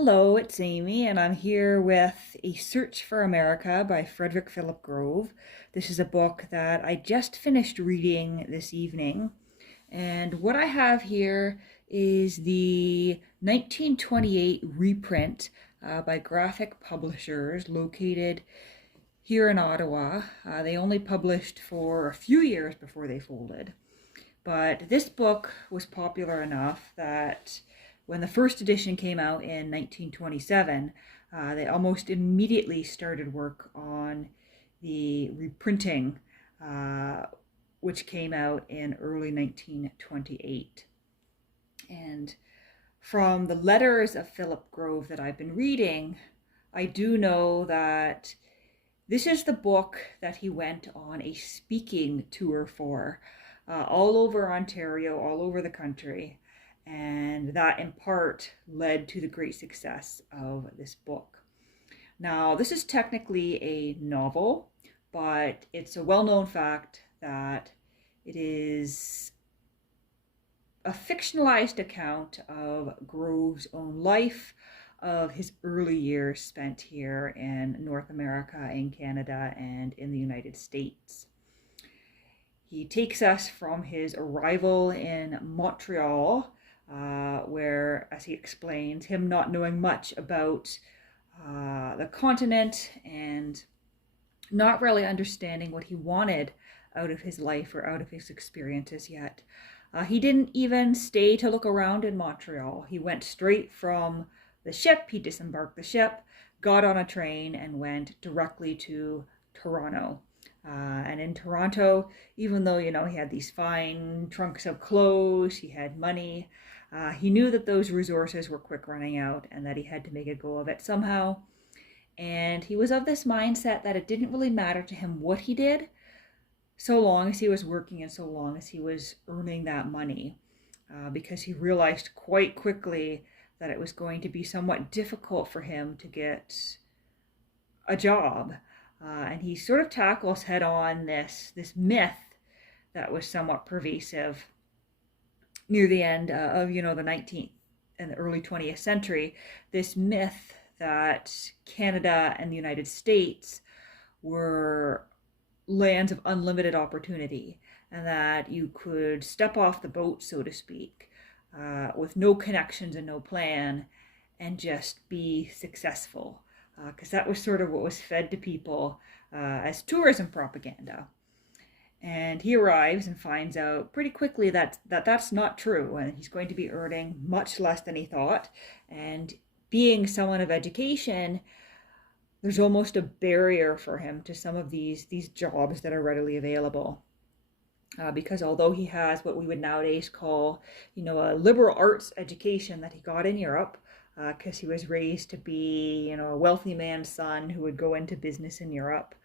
Hello, it's Amy, and I'm here with A Search for America by Frederick Philip Grove. This is a book that I just finished reading this evening. And what I have here is the 1928 reprint by Graphic Publishers located here in Ottawa. They only published for a few years before they folded. But this book was popular enough that when the first edition came out in 1927, they almost immediately started work on the reprinting, which came out in early 1928. And from the letters of Philip Grove that I've been reading, I do know that this is the book that he went on a speaking tour for, all over Ontario, all over the country. And that in part led to the great success of this book. Now, this is technically a novel, but it's a well-known fact that it is a fictionalized account of Grove's own life, of his early years spent here in North America, in Canada, and in the United States. He takes us from his arrival in Montreal, where, as he explains, him not knowing much about the continent and not really understanding what he wanted out of his life or out of his experiences yet. He didn't even stay to look around in Montreal. He went straight from the ship, he disembarked the ship, got on a train, and went directly to Toronto. And in Toronto, even though, he had these fine trunks of clothes, he had money, he knew that those resources were quick running out and that he had to make a go of it somehow. And he was of this mindset that it didn't really matter to him what he did, so long as he was working and so long as he was earning that money, because he realized quite quickly that it was going to be somewhat difficult for him to get a job. And he sort of tackles head on this myth that was somewhat pervasive near the end of the 19th and the early 20th century. This myth that Canada and the United States were lands of unlimited opportunity, and that you could step off the boat, so to speak, with no connections and no plan, and just be successful. Because that was sort of what was fed to people as tourism propaganda. And he arrives and finds out pretty quickly that that's not true, and he's going to be earning much less than he thought. And being someone of education, there's almost a barrier for him to some of these jobs that are readily available. Because although he has what we would nowadays call, a liberal arts education that he got in Europe, because he was raised to be, a wealthy man's son who would go into business in Europe,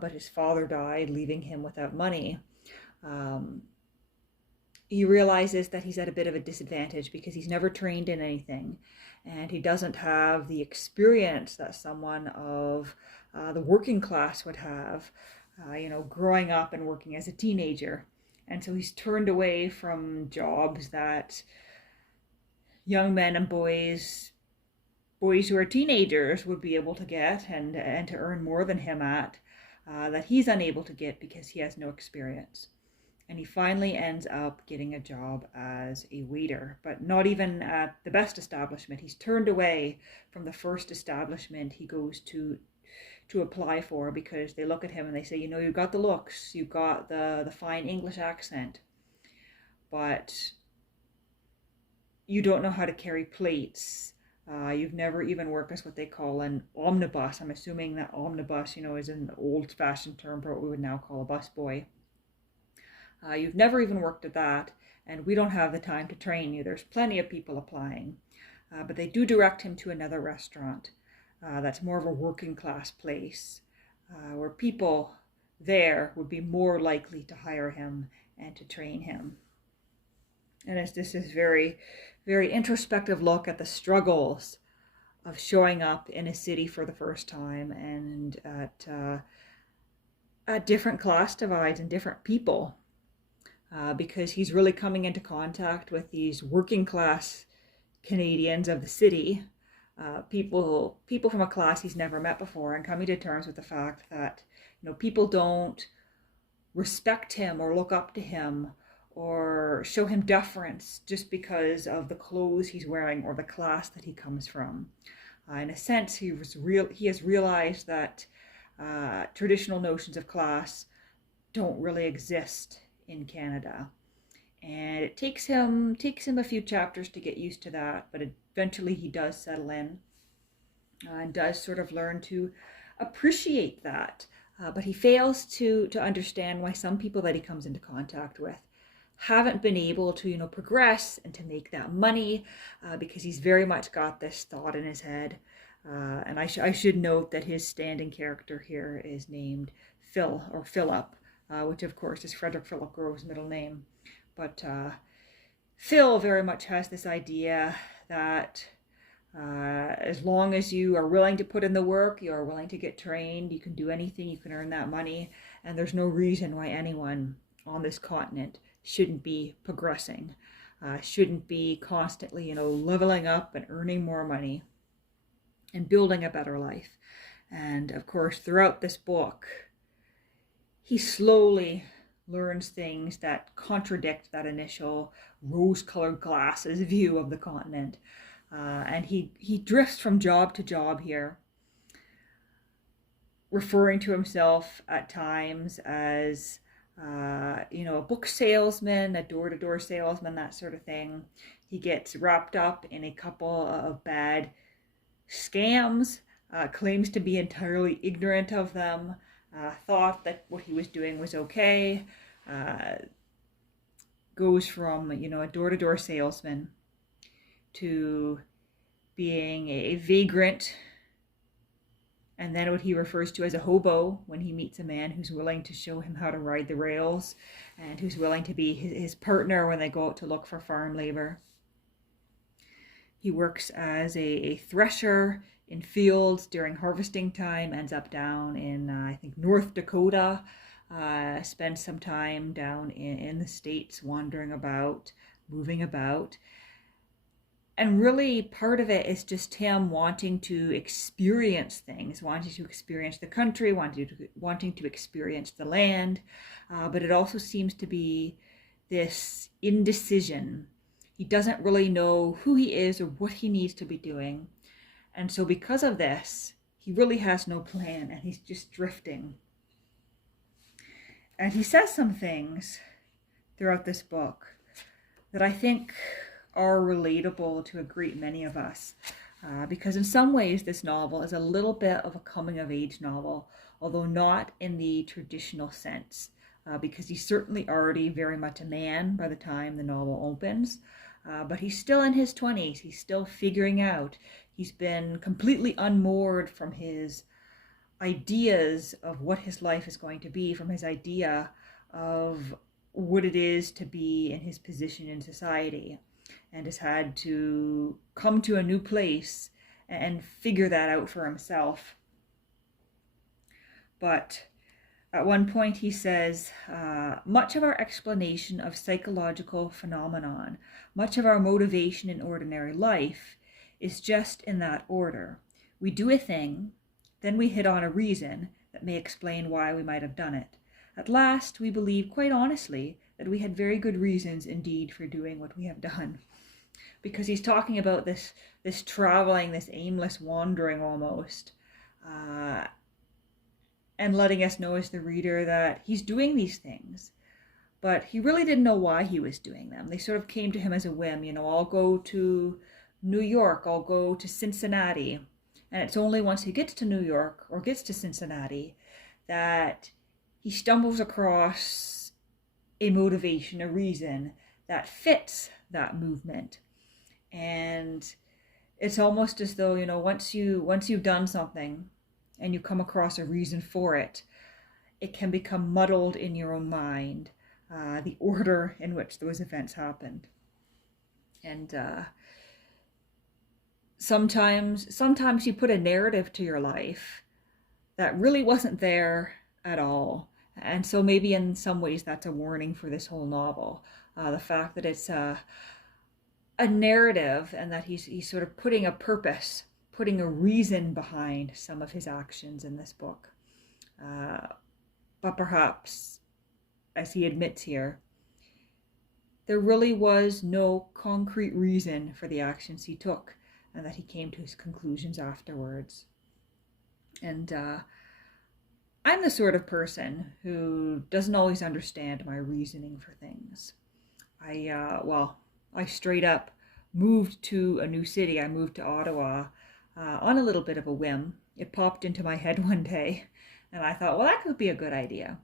but his father died, leaving him without money. He realizes that he's at a bit of a disadvantage because he's never trained in anything, and he doesn't have the experience that someone of the working class would have, growing up and working as a teenager. And so he's turned away from jobs that young men and boys who are teenagers would be able to get and to earn more than him at, that he's unable to get because he has no experience. And he finally ends up getting a job as a waiter, but not even at the best establishment. He's turned away from the first establishment he goes to apply for, because they look at him and they say, you've got the looks, you've got the fine English accent, but you don't know how to carry plates. You've never even worked as what they call an omnibus. I'm assuming that omnibus, is an old-fashioned term for what we would now call a busboy. You've never even worked at that, and we don't have the time to train you. There's plenty of people applying, but they do direct him to another restaurant that's more of a working class place, where people there would be more likely to hire him and to train him. And it's this is very, very introspective look at the struggles of showing up in a city for the first time, and at different class divides and different people, because he's really coming into contact with these working class Canadians of the city, people from a class he's never met before, and coming to terms with the fact that people don't respect him or look up to him or show him deference just because of the clothes he's wearing or the class that he comes from. In a sense, he has realized that traditional notions of class don't really exist in Canada. And it takes him a few chapters to get used to that, but eventually he does settle in and does sort of learn to appreciate that. But he fails to understand why some people that he comes into contact with haven't been able to progress and to make that money, because he's very much got this thought in his head. And I should note that his standing character here is named Phil or Philip, which of course is Frederick Philip Grove's middle name. But Phil very much has this idea that as long as you are willing to put in the work, you are willing to get trained, you can do anything, you can earn that money, and there's no reason why anyone on this continent shouldn't be progressing, shouldn't be constantly, leveling up and earning more money and building a better life. And of course, throughout this book, he slowly learns things that contradict that initial rose-colored glasses view of the continent. And he drifts from job to job here, referring to himself at times as a book salesman, a door-to-door salesman, that sort of thing. He gets wrapped up in a couple of bad scams, claims to be entirely ignorant of them, thought that what he was doing was okay, goes from a door-to-door salesman to being a vagrant, and then what he refers to as a hobo when he meets a man who's willing to show him how to ride the rails and who's willing to be his partner when they go out to look for farm labor. He works as a thresher in fields during harvesting time, ends up down in, I think, North Dakota, spends some time down in the States wandering about, moving about. And really part of it is just him wanting to experience things, wanting to experience the country, wanting to experience the land. But it also seems to be this indecision. He doesn't really know who he is or what he needs to be doing. And so because of this, he really has no plan and he's just drifting. And he says some things throughout this book that I think are relatable to a great many of us, because in some ways this novel is a little bit of a coming-of-age novel, although not in the traditional sense, because he's certainly already very much a man by the time the novel opens, but he's still in his 20s, he's still figuring out. He's been completely unmoored from his ideas of what his life is going to be, from his idea of what it is to be in his position in society, and has had to come to a new place and figure that out for himself. But at one point he says, much of our explanation of psychological phenomenon, much of our motivation in ordinary life is just in that order. We do a thing, then we hit on a reason that may explain why we might have done it. At last, we believe quite honestly that we had very good reasons indeed for doing what we have done. Because he's talking about this traveling, this aimless wandering almost, and letting us know as the reader that he's doing these things, but he really didn't know why he was doing them. They sort of came to him as a whim, I'll go to New York, I'll go to Cincinnati. And it's only once he gets to New York or gets to Cincinnati that he stumbles across a motivation, a reason that fits that movement. And it's almost as though, once you've done something and you come across a reason for it, it can become muddled in your own mind, the order in which those events happened. And sometimes you put a narrative to your life that really wasn't there at all. And so maybe in some ways that's a warning for this whole novel. The fact that it's a narrative and that he's sort of putting a purpose putting a reason behind some of his actions in this book. But perhaps, as he admits here, there really was no concrete reason for the actions he took, and that he came to his conclusions afterwards. And I'm the sort of person who doesn't always understand my reasoning for things. I straight up moved to a new city. I moved to Ottawa on a little bit of a whim. It popped into my head one day, and I thought, well, that could be a good idea.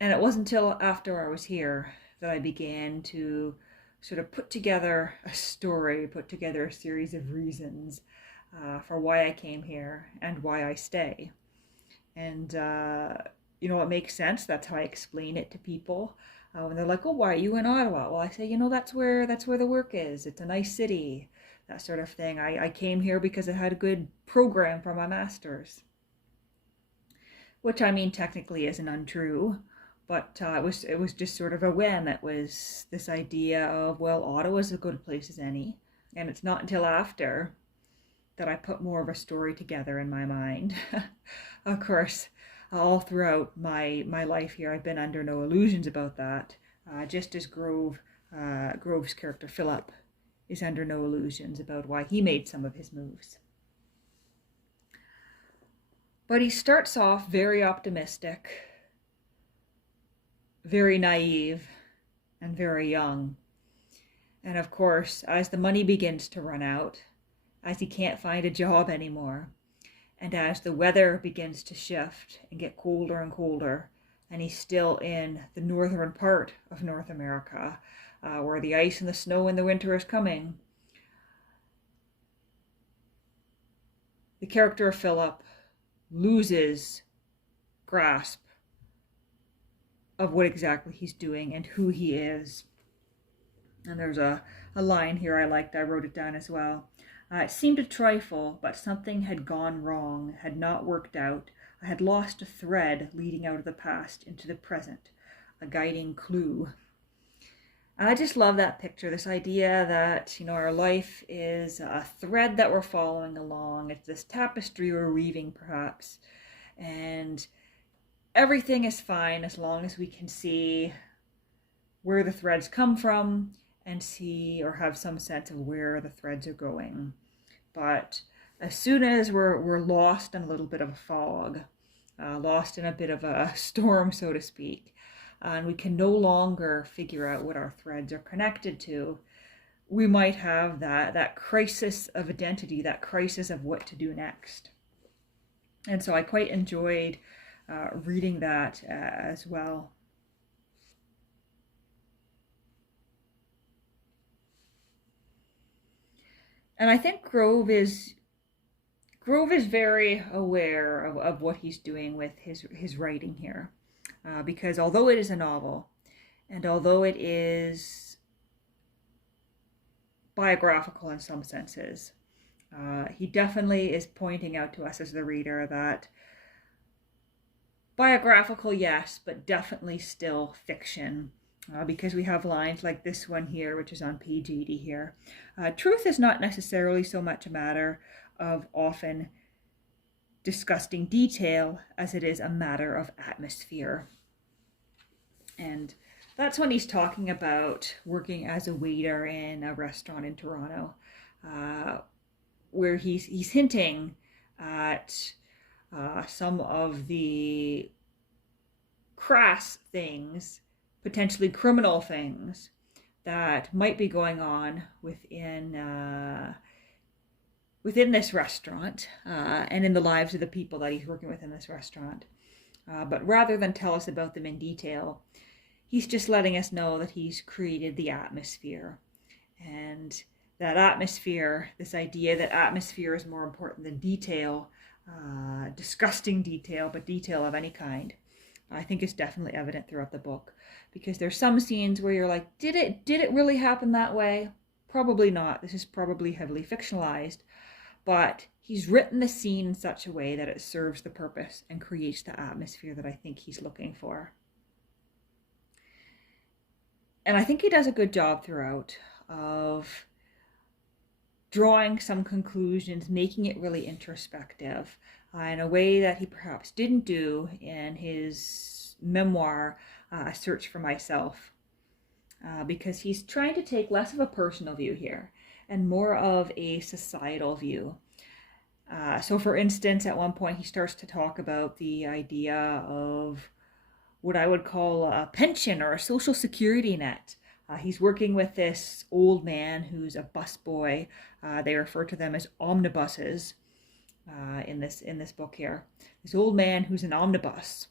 And it wasn't until after I was here that I began to sort of put together a story, put together a series of reasons for why I came here and why I stay. And, it makes sense. That's how I explain it to people. When they're like, oh, why are you in Ottawa? Well, I say, that's where the work is. It's a nice city, that sort of thing. I came here because it had a good program for my master's. Which, technically isn't untrue. But it was just sort of a whim. It was this idea of, well, Ottawa's as good a place as any. And it's not until after that I put more of a story together in my mind. Of course, all throughout my life here, I've been under no illusions about that. Just as Grove's character, Philip, is under no illusions about why he made some of his moves. But he starts off very optimistic, very naive, and very young. And of course, as the money begins to run out, as he can't find a job anymore, and as the weather begins to shift and get colder and colder, and he's still in the northern part of North America, where the ice and the snow in the winter is coming, the character of Philip loses grasp of what exactly he's doing and who he is. And there's a line here I liked. I wrote it down as well. It seemed a trifle, but something had gone wrong, had not worked out. I had lost a thread leading out of the past into the present, a guiding clue. And I just love that picture, this idea that, our life is a thread that we're following along. It's this tapestry we're weaving, perhaps. And everything is fine as long as we can see where the threads come from and see or have some sense of where the threads are going. But as soon as we're lost in a little bit of a fog, lost in a bit of a storm, so to speak, and we can no longer figure out what our threads are connected to, we might have that crisis of identity, that crisis of what to do next. And so I quite enjoyed reading that as well. And I think Grove is very aware of what he's doing with his writing here. Because although it is a novel, and although it is biographical in some senses, he definitely is pointing out to us as the reader that biographical, yes, but definitely still fiction. Because we have lines like this one here, which is on page 80 here. Truth is not necessarily so much a matter of often disgusting detail as it is a matter of atmosphere. And that's when he's talking about working as a waiter in a restaurant in Toronto, where he's hinting at some of the crass things, potentially criminal things, that might be going on within this restaurant and in the lives of the people that he's working with in this restaurant. But rather than tell us about them in detail, he's just letting us know that he's created the atmosphere. And that atmosphere, this idea that atmosphere is more important than detail, disgusting detail, but detail of any kind, I think is definitely evident throughout the book. Because there's some scenes where you're like, did it really happen that way? Probably not. This is probably heavily fictionalized. But he's written the scene in such a way that it serves the purpose and creates the atmosphere that I think he's looking for. And I think he does a good job throughout of drawing some conclusions, making it really introspective in a way that he perhaps didn't do in his memoir, A Search for Myself, because he's trying to take less of a personal view here and more of a societal view. So for instance, at one point he starts to talk about the idea of what I would call a pension or a social security net. He's working with this old man who's a busboy. They refer to them as omnibuses in this book here. This old man who's an omnibus,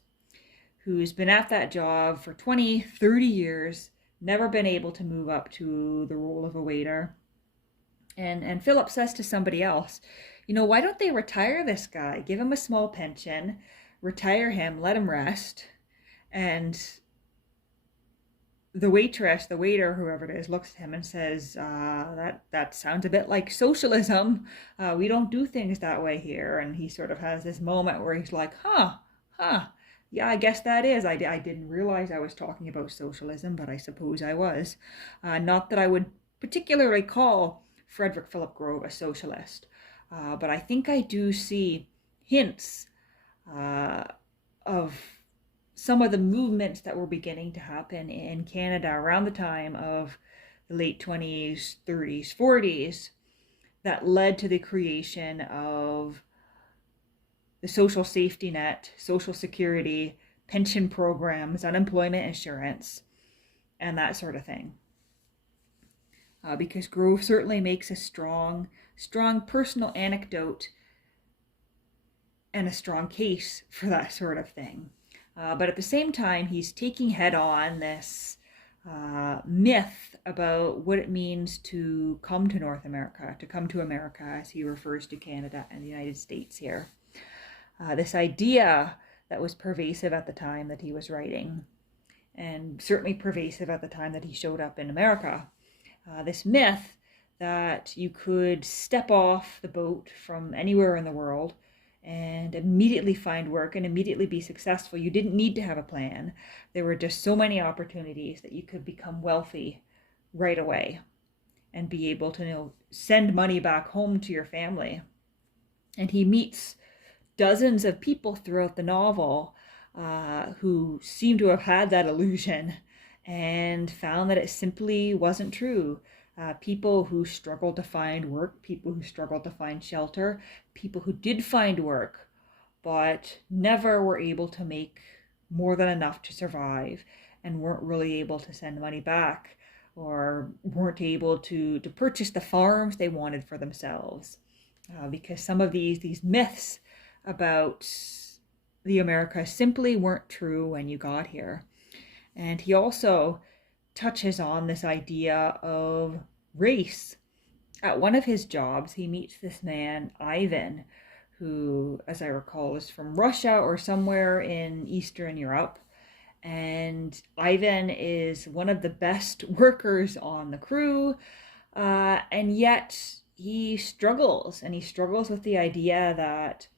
who's been at that job for 20, 30 years, never been able to move up to the role of a waiter. And Philip says to somebody else, why don't they retire this guy? Give him a small pension, retire him, let him rest. And the waitress, the waiter, whoever it is, looks at him and says, that sounds a bit like socialism. We don't do things that way here. And he sort of has this moment where he's like, yeah, I guess that is. I didn't realize I was talking about socialism, but I suppose I was. Not that I would particularly call Frederick Philip Grove a socialist, but I think I do see hints of some of the movements that were beginning to happen in Canada around the time of the late 20s, 30s, 40s that led to the creation of the social safety net, social security, pension programs, unemployment insurance, and that sort of thing. Because Grove certainly makes a strong personal anecdote and a strong case for that sort of thing. But at the same time, he's taking head on this myth about what it means to come to North America, to come to America, as he refers to Canada and the United States here. This idea that was pervasive at the time that he was writing, and certainly pervasive at the time that he showed up in America. This myth that you could step off the boat from anywhere in the world and immediately find work and immediately be successful. You didn't need to have a plan. There were just so many opportunities that you could become wealthy right away and be able to send money back home to your family. And he meets dozens of people throughout the novel who seem to have had that illusion and found that it simply wasn't true. People who struggled to find work, people who struggled to find shelter, people who did find work, but never were able to make more than enough to survive and weren't really able to send money back or weren't able to purchase the farms they wanted for themselves. Because some of these myths about the America simply weren't true when you got here. And he also touches on this idea of race. At one of his jobs, he meets this man, Ivan, who, as I recall, is from Russia or somewhere in Eastern Europe. And Ivan is one of the best workers on the crew, and yet he struggles with the idea that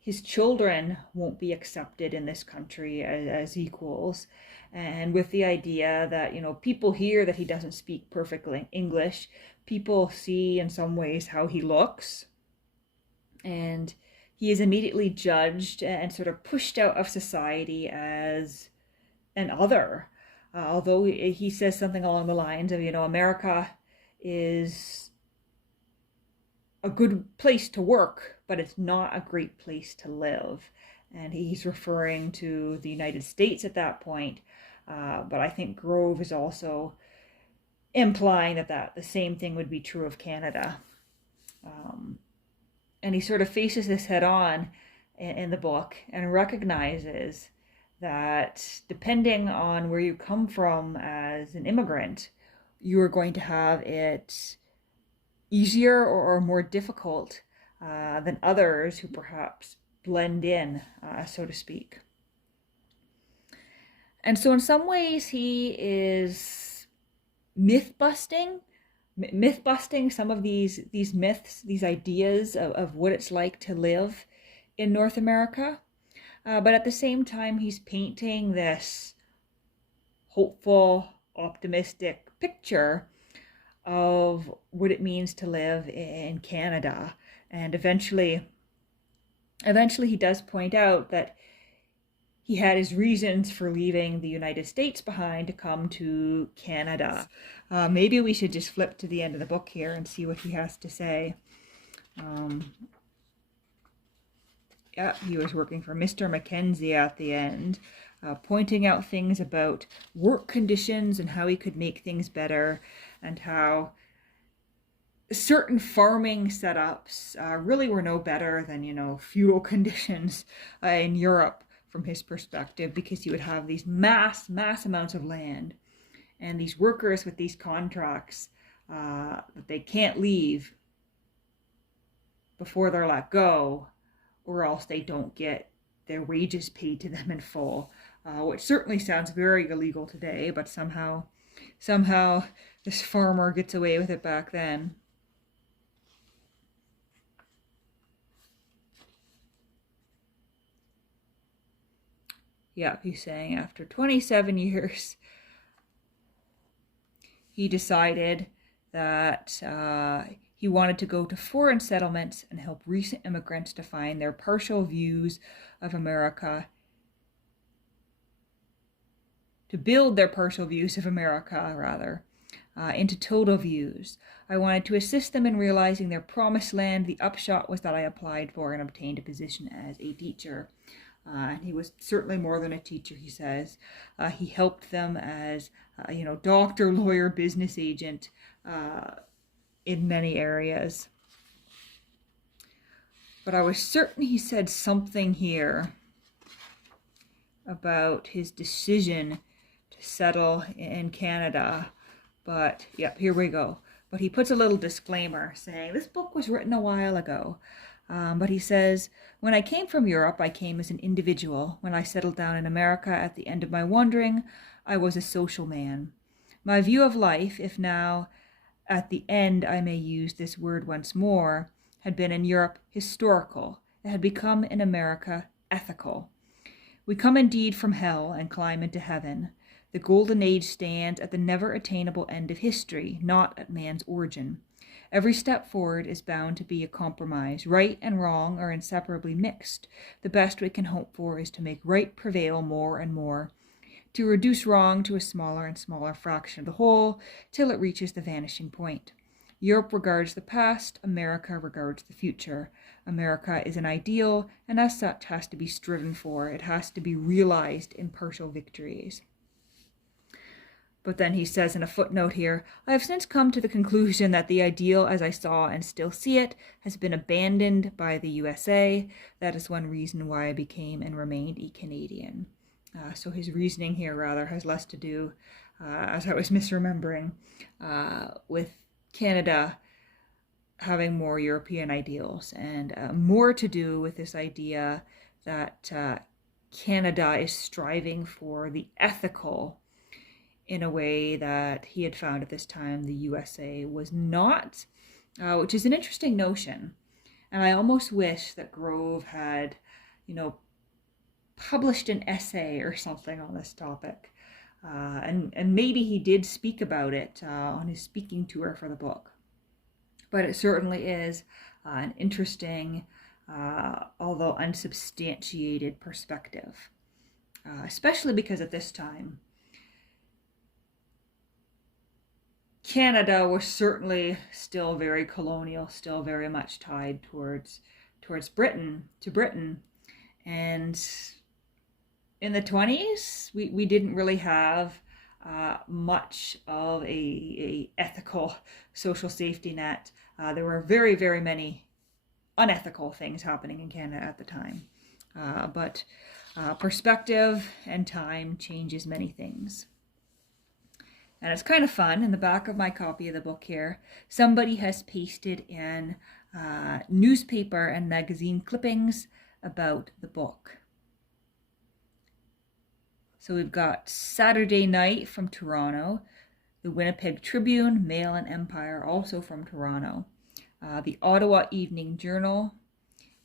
his children won't be accepted in this country as equals, and with the idea that, people hear that he doesn't speak perfect English, people see in some ways how he looks, and he is immediately judged and sort of pushed out of society as an other. Although he says something along the lines of, America is a good place to work, but it's not a great place to live. And he's referring to the United States at that point. But I think Grove is also implying that the same thing would be true of Canada. And he sort of faces this head on in the book and recognizes that depending on where you come from as an immigrant, you are going to have it easier or more difficult than others who perhaps blend in, so to speak. And so in some ways he is myth-busting some of these myths, these ideas of what it's like to live in North America. But at the same time, he's painting this hopeful, optimistic picture of what it means to live in Canada. And eventually he does point out that he had his reasons for leaving the United States behind to come to Canada. Maybe we should just flip to the end of the book here and see what he has to say. Yeah, he was working for Mr. Mackenzie at the end, pointing out things about work conditions and how he could make things better, and how certain farming setups really were no better than, feudal conditions in Europe from his perspective, because you would have these mass amounts of land, and these workers with these contracts that they can't leave before they're let go, or else they don't get their wages paid to them in full, which certainly sounds very illegal today, but somehow this farmer gets away with it back then. Yeah, he's saying after 27 years, he decided that he wanted to go to foreign settlements and help recent immigrants define their partial views of America, to build their partial views of America, rather, into total views. I wanted to assist them in realizing their promised land. The upshot was that I applied for and obtained a position as a teacher. And he was certainly more than a teacher, he says. He helped them as, doctor, lawyer, business agent in many areas. But I was certain he said something here about his decision to settle in Canada. But, yep, here we go. But he puts a little disclaimer saying, this book was written a while ago. But he says, when I came from Europe, I came as an individual. When I settled down in America at the end of my wandering, I was a social man. My view of life, if now at the end I may use this word once more, had been in Europe historical. It had become in America ethical. We come indeed from hell and climb into heaven. The golden age stands at the never attainable end of history, not at man's origin. Every step forward is bound to be a compromise. Right and wrong are inseparably mixed. The best we can hope for is to make right prevail more and more, to reduce wrong to a smaller and smaller fraction of the whole, till it reaches the vanishing point. Europe regards the past, America regards the future. America is an ideal, and as such has to be striven for. It has to be realized in partial victories. But then he says in a footnote here, I have since come to the conclusion that the ideal as I saw and still see it has been abandoned by the USA. That is one reason why I became and remained a Canadian. So his reasoning here rather has less to do, as I was misremembering, with Canada having more European ideals, and more to do with this idea that Canada is striving for the ethical in a way that he had found at this time the USA was not, which is an interesting notion. And I almost wish that Grove had, published an essay or something on this topic. And maybe he did speak about it on his speaking tour for the book. But it certainly is an interesting, although unsubstantiated perspective, especially because at this time, Canada was certainly still very colonial, still very much tied towards Britain, and in the 20s, we didn't really have much of a ethical social safety net. There were very, very many unethical things happening in Canada at the time, but perspective and time changes many things. And it's kind of fun. In the back of my copy of the book here, somebody has pasted in newspaper and magazine clippings about the book. So we've got Saturday Night from Toronto, the Winnipeg Tribune, Mail and Empire, also from Toronto, the Ottawa Evening Journal,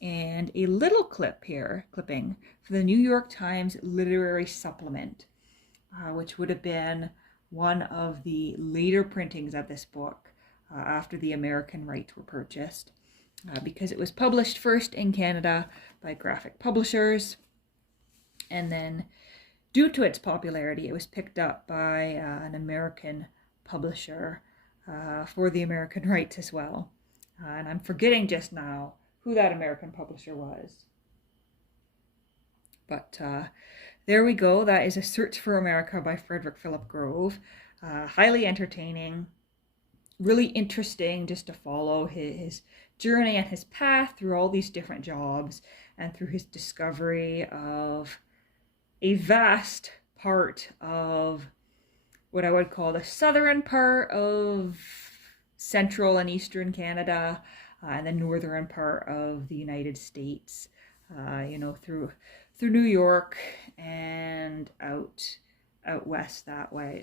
and a little clipping for the New York Times Literary Supplement, which would have been one of the later printings of this book. after the American rights were purchased, because it was published first in Canada by graphic publishers, and then due to its popularity, it was picked up by an American publisher for the American rights as well. And I'm forgetting just now who that American publisher was. But there we go. That is A Search for America by Frederick Philip Grove. Highly entertaining, really interesting just to follow his journey and his path through all these different jobs and through his discovery of a vast part of what I would call the southern part of central and eastern Canada, and the northern part of the United States, through New York and out west that way.